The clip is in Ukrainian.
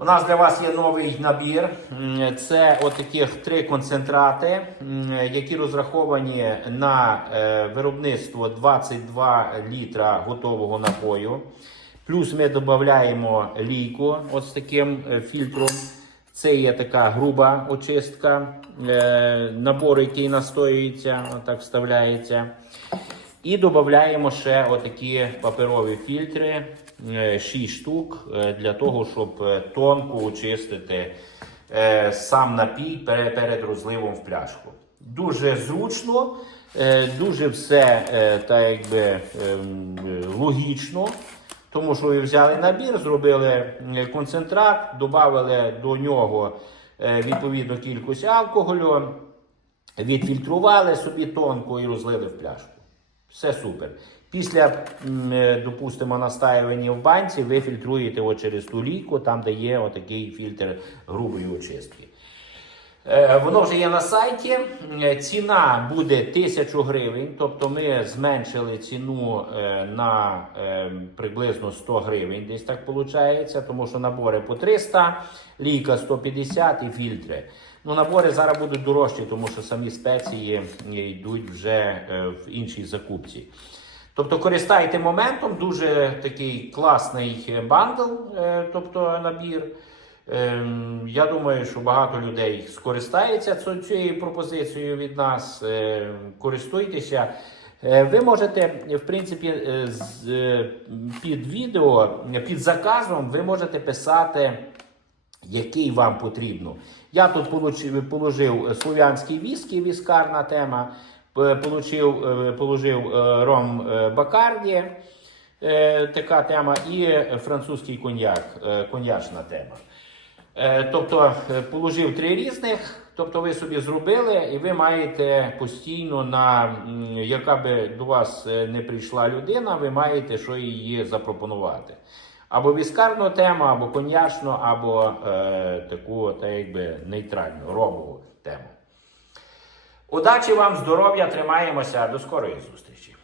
У нас для вас є новий набір. Це отаких три концентрати, які розраховані на е, виробництво 22 літра готового напою. Плюс ми додаємо лійку з таким е, фільтром. Це є така груба очистка, е, набор, який настоюється, отак вставляється. І додаємо ще отакі паперові фільтри, 6 штук, е, для того, щоб е, тонко очистити е, сам напій перед розливом в пляшку. Дуже зручно, е, дуже все е, так якби ем, е, логічно. Тому що ви взяли набір, зробили е, концентрат, додали до нього е, відповідну кількість алкоголю, відфільтрували собі тонко і розлили в пляшку. Все супер. Після, е, допустимо, настаювання в банці, ви фільтруєте його через ту лійку, там де є отакий фільтр грубої очистки. Е, Воно вже є на сайті. Е, Ціна буде 1000 гривень, тобто ми зменшили ціну е, на приблизно 100 гривень, десь так виходить, тому що набори по 300, лійка 150 і фільтри. Ну, набори зараз будуть дорожчі, тому що самі спеції йдуть вже в іншій закупці. Тобто користайте моментом, дуже такий класний бандл, тобто набір. Ем, Я думаю, що багато людей скористається цією пропозицією від нас. Е, Користуйтеся. Е, Ви можете, в принципі, е, е, під відео, під заказом, ви можете писати, який вам потрібно. Я тут положив слов'янський віскі, віскарна тема, положив е, ром Бакарді, така тема, і французький коньяк, коньячна тема. Е, Тобто е, положив три різних, тобто ви собі зробили, і ви маєте постійно на яка би до вас е, не прийшла людина, ви маєте що її запропонувати. Або віскарну тему, або коньячну, або е, таку, та якби нейтральну, ромову тему. Удачі вам, здоров'я, тримаємося, до скорої зустрічі!